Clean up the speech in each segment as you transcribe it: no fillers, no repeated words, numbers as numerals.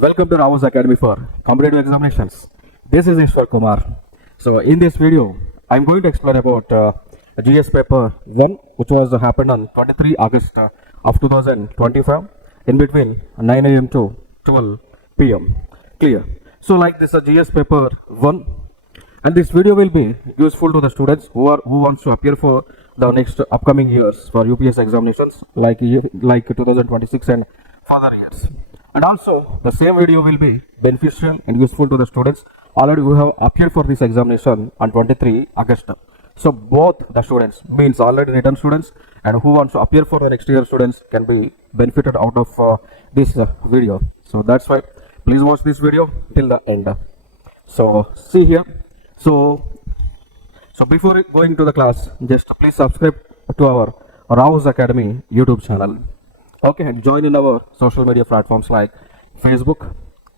Welcome to Raos Academy for competitive examinations. This is Ishwar Kumar. So in this video, I'm going to explain about GS paper 1, which was happened on 23 August of 2025 in between 9 a.m. to 12 p.m. Clear. So like this GS paper 1, and this video will be useful to the students who wants to appear for the next upcoming years for UPSC examinations like 2026 and further years. And also the same video will be beneficial and useful to the students already who have appeared for this examination on 23 August. So both the students, means already written students and who wants to appear for the next year students, can be benefited out of this video. So that's why please watch this video till the end. So see here. So before going to the class, just please subscribe to our Raos Academy YouTube channel. Okay, and join in our social media platforms like Facebook,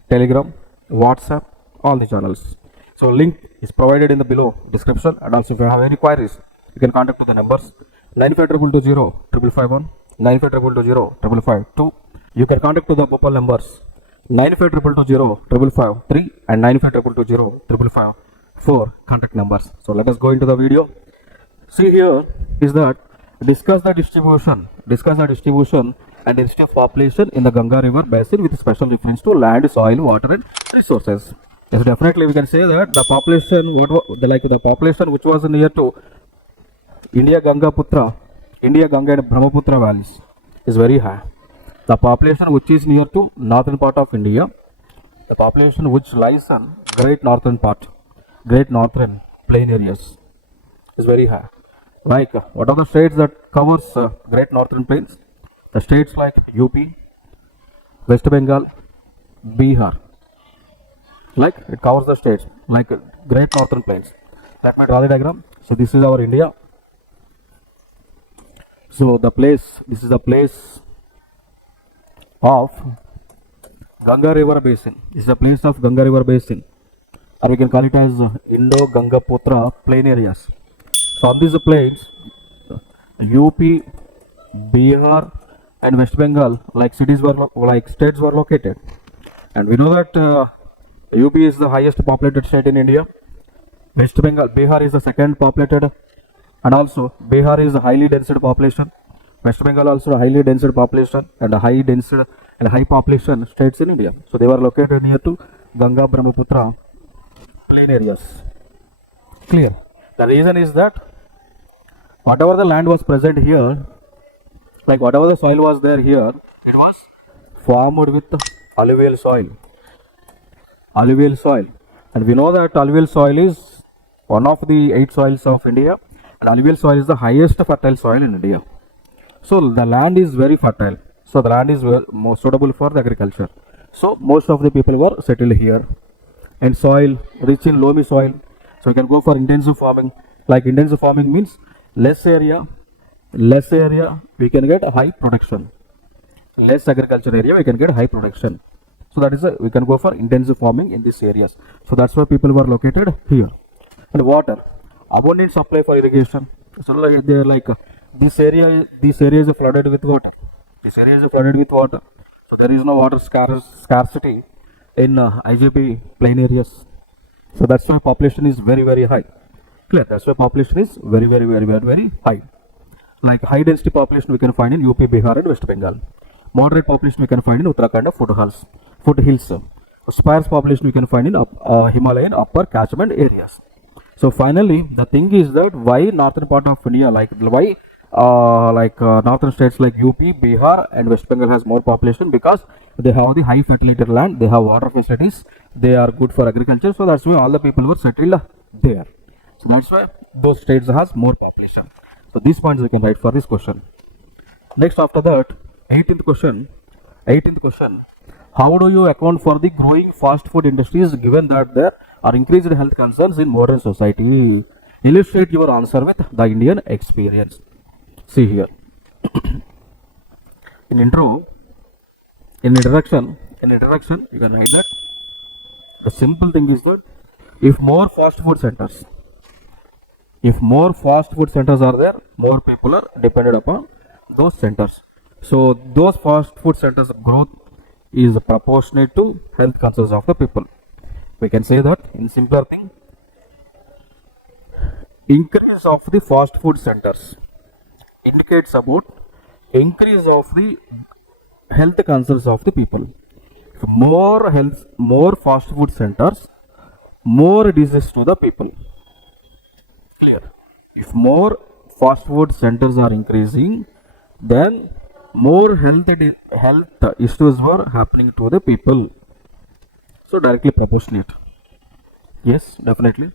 Telegram, WhatsApp, all the channels. So link is provided in the below description, and also if you have any queries, you can contact to the numbers 95220551, 95220552. You can contact to the Bhopal numbers 95220553 and 95220554 contact numbers. So let us go into the video. See here is that discuss the distribution and density of population in the Ganga river basin with special reference to land, soil, water and resources. Yes, definitely we can say that the population, the population which was near to India Ganga and Brahmaputra valleys is very high. The population which is near to northern part of India, the population which lies on great northern plain areas is very high. Like what are the states that covers great northern plains? The states like UP, West Bengal, Bihar. Like it covers the states like great northern plains. Let me draw the diagram. So this is our India. So this is the place of Ganga River Basin. This is the place of Ganga River Basin, or we can call it as Indo-Ganga-Putra plain areas. So on these plains, UP, Bihar and West Bengal states were located. And we know that UP is the highest populated state in India. Bihar is the second populated, and also Bihar is a highly dense population. West Bengal also a highly dense population and a high population states in India. So they were located near to Ganga Brahmaputra plain areas. Clear. The reason is that whatever the land was present here, like whatever the soil was there here, it was formed with alluvial soil. And we know that alluvial soil is one of the 8 soils of India, and alluvial soil is the highest fertile soil in India. So the land is very fertile. So the land is more suitable for the agriculture. So most of the people were settled here. And soil rich in loamy soil. So we can go for intensive farming. Like intensive farming means less area, we can get high production. Less agriculture area, we can get high production. So that is we can go for intensive farming in these areas. So that's why people were located here. And water, abundant supply for irrigation. So this area is flooded with water. So there is no water scarcity in IGP plain areas. So that's why population is very, very high. Clear. That's why population is very, very, very, very, very high. Like high density population we can find in UP, Bihar and West Bengal. Moderate population we can find in Uttarakhand foothills. Sparse population we can find in Himalayan upper catchment areas. So finally, the thing is that why northern part of India, northern states like UP, Bihar and West Bengal has more population, because they have the high fertility land, they have water facilities, they are good for agriculture. So that's why all the people were settled there. So that's why those states has more population. So these points we can write for this question. Next after that, 18th question. How do you account for the growing fast food industries given that there are increased health concerns in modern society? Illustrate your answer with the Indian experience. See here. In introduction, you can read that the simple thing is that if more fast food centers are there, more people are dependent upon those centers. So those fast food centers growth is proportionate to health concerns of the people. We can say that in simpler thing, increase of the fast food centers indicates about increase of the health concerns of the people. If more fast food centers, more disease to the people. Clear? If more fast food centers are increasing, then more health issues were happening to the people. So directly proportionate. Yes, definitely.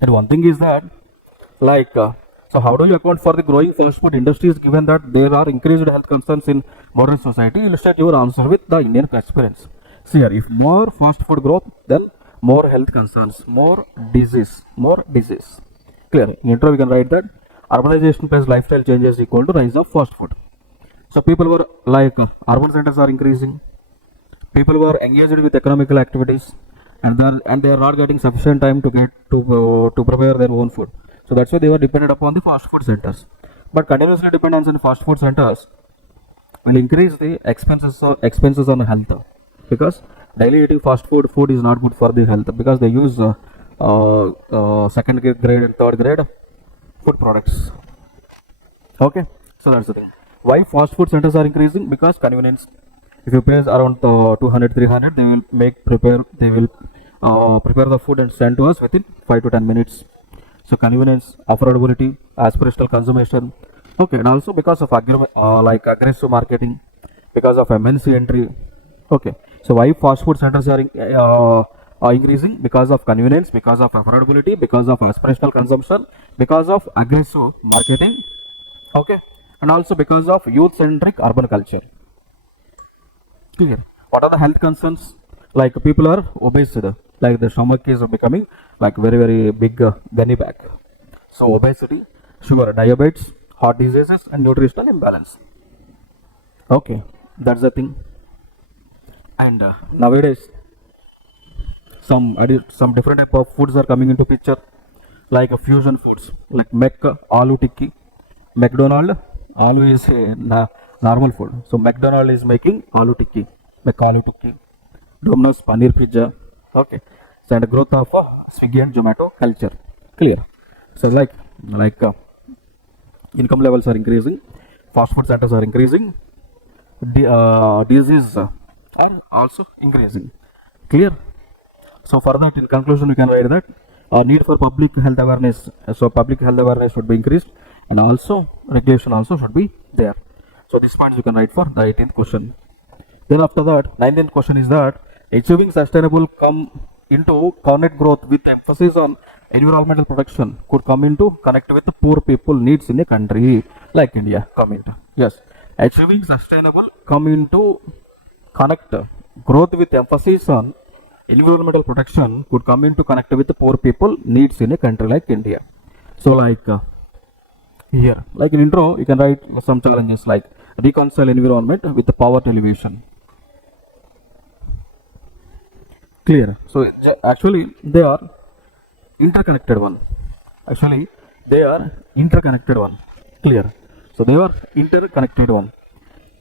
And one thing is that, so how do you account for the growing fast food industries given that there are increased health concerns in modern society? Illustrate your answer with the Indian experience. See here, if more fast food growth, then more health concerns, more disease. Clear. In intro, we can write that urbanization plus lifestyle changes equal to rise of fast food. So people were urban centers are increasing. People were engaged with economical activities, and they are not getting sufficient time to prepare their own food. So that's why they were dependent upon the fast food centers. But continuously dependence on fast food centers will increase the expenses on health, because daily eating fast food is not good for the health, because they use second grade and third grade food products. Okay, so that's the thing. Why fast food centers are increasing? Because convenience. If you pay around 200, 300, they will prepare the food and send to us within 5 to 10 minutes. So convenience, affordability, aspirational consumption. Okay, and also because of aggressive marketing, because of MNC entry. Okay, so why fast food centers are increasing? Because of convenience, because of affordability, because of aspirational consumption, because of aggressive marketing. Okay, and also because of youth-centric urban culture. Clear. What are the health concerns? Like people are obese, like the stomach is becoming like very big gunny bag. So obesity, sugar, diabetes, heart diseases, and nutritional imbalance. Okay, that's the thing. And nowadays, some different type of foods are coming into picture, like fusion foods, like aloo tikki. McDonald, aloo is a normal food. So McDonald is making aloo tikki, aloo tikki. Domino's paneer pizza. Okay. So and growth of Swiggy and Zomato culture. Clear. So income levels are increasing, fast food centers are increasing, diseases are also increasing. Clear. So for that, in conclusion, we can write that need for public health awareness. So public health awareness should be increased, and also regulation also should be there. So these points you can write for the 18th question. Then after that, 19th question is that achieving sustainable come into connect growth with emphasis on environmental protection could come into connect with the poor people needs in a country like India. Comment. Yes. Achieving sustainable come into connect growth with emphasis on environmental protection could come into connect with the poor people needs in a country like India. So here, like in intro, you can write some challenges like reconcile environment with the poverty alleviation. Clear. So actually they are interconnected one. Clear. So they are interconnected one.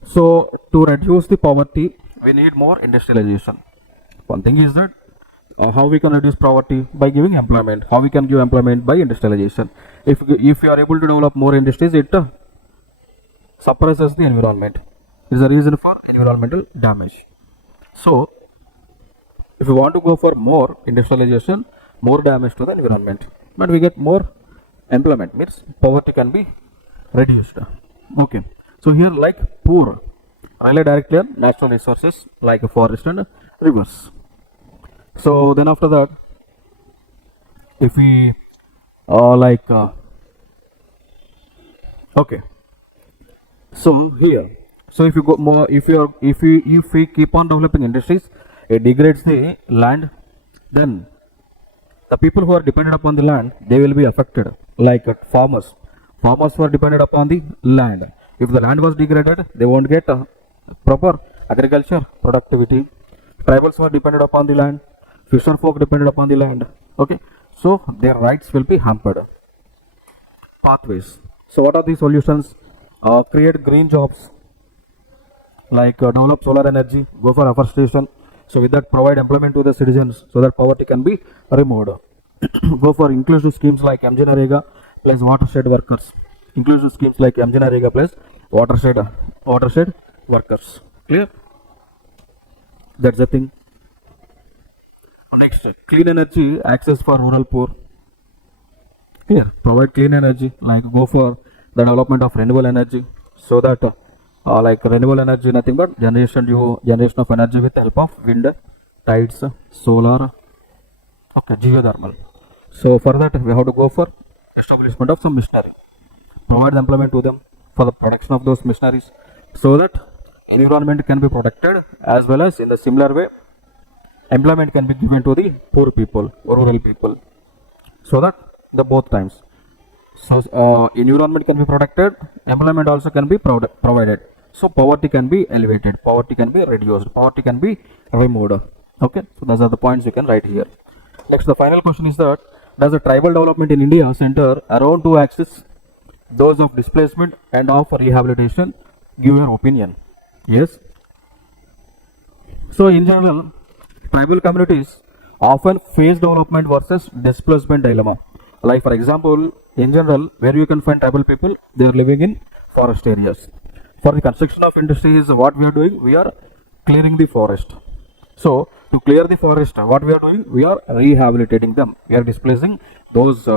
So to reduce the poverty, we need more industrialization. One thing is that how we can reduce poverty? By giving employment. How we can give employment? By industrialization. If you are able to develop more industries, it suppresses the environment. It is a reason for environmental damage. So if we want to go for more industrialization, more damage to the environment, but we get more employment, means poverty can be reduced. Okay. So here like poor, rely directly on natural resources like forest and rivers. So then after that, if we okay. So here, so if you go more, if we keep on developing industries, it degrades the land. Then the people who are dependent upon the land, they will be affected. Like farmers were dependent upon the land. If the land was degraded, they won't get proper agriculture productivity. Tribals were dependent upon the land. Fisher folk depended upon the land. Okay, so their rights will be hampered. Pathways. So what are the solutions? Create green jobs, like develop solar energy, go for afforestation. So with that, provide employment to the citizens so that poverty can be removed. Go for inclusive schemes like MG Narega plus watershed workers. Inclusive schemes like MG Narega plus watershed workers. Clear? That's the thing. Next, clean energy access for rural poor. Here, provide clean energy, like go for the development of renewable energy, so that like renewable energy nothing but generation of energy with the help of wind, tides, solar, okay, geothermal. So for that we have to go for establishment of some machinery, provide employment to them for the production of those machineries, so that environment can be protected, as well as in the similar way employment can be given to the poor people, rural people, so that the both times. So environment can be protected, employment also can be provided. So poverty can be elevated, poverty can be reduced, poverty can be removed. Okay, so those are the points you can write here. Next, the final question is that does the tribal development in India center around two axes, those of displacement and of rehabilitation? Give your opinion. Yes. So in general, tribal communities often face development versus displacement dilemma. Like for example, in general, where you can find tribal people, they are living in forest areas. For the construction of industries, what we are doing, we are clearing the forest. So to clear the forest, what we are doing, we are rehabilitating them. We are displacing those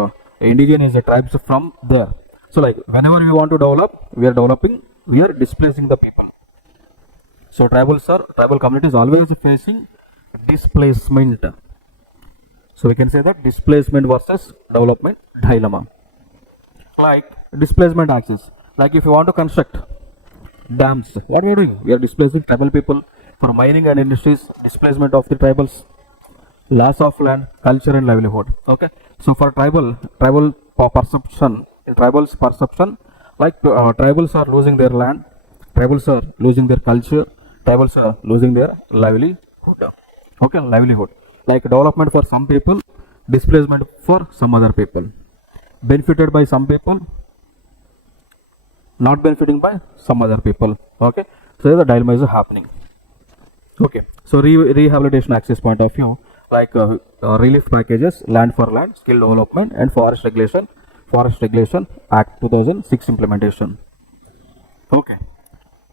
indigenous tribes from there. So like whenever we want to develop, we are displacing the people. So tribal communities always facing displacement. So we can say that displacement versus development dilemma. Like displacement axis, like if you want to construct dams, what we are doing, we are displacing tribal people. For mining and industries, displacement of the tribals, loss of land, culture and livelihood. Okay, so for tribals perception, like tribals are losing their land, tribals are losing their culture, tribals are losing their livelihood. Okay, livelihood, like development for some people, displacement for some other people, benefited by some people, not benefiting by some other people. Okay, so the dilemma is happening. Okay, so rehabilitation axis point of view, like relief packages, land for land, skill development and forest regulation Act 2006 implementation. Okay,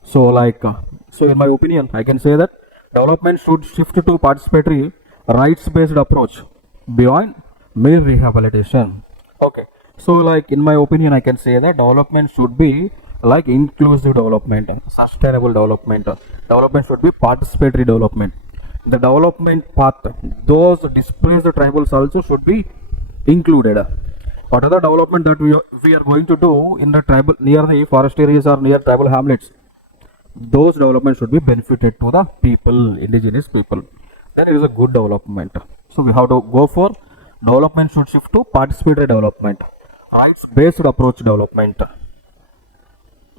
so like so in my opinion, I can say that development should shift to participatory rights based approach beyond mere rehabilitation. Okay, so like in my opinion, I can say that development should be like inclusive development, sustainable development. Development should be participatory development. The development path, those displaced tribals also should be included. What are the development that we are going to do in the tribal, near the forest areas or near tribal hamlets? Those development should be benefited to the people, indigenous people. Then it is a good development. So we have to go for development should shift to participatory development, rights based approach development,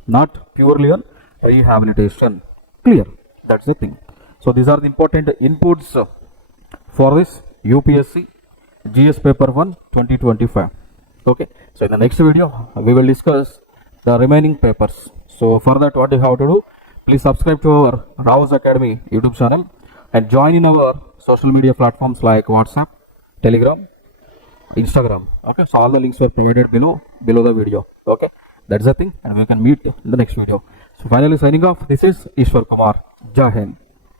not purely on rehabilitation. Clear? That's the thing. So these are the important inputs for this UPSC GS paper 1 2025. Okay, so in the next video we will discuss the remaining papers. So for that, what you have to do, please subscribe to our Raos Academy YouTube channel and join in our social media platforms like WhatsApp, Telegram, Instagram. Okay, so all the links were provided below the video. Okay, that's the thing, and we can meet in the next video. So finally signing off, this is Ishwar Kumar. Jai Hind.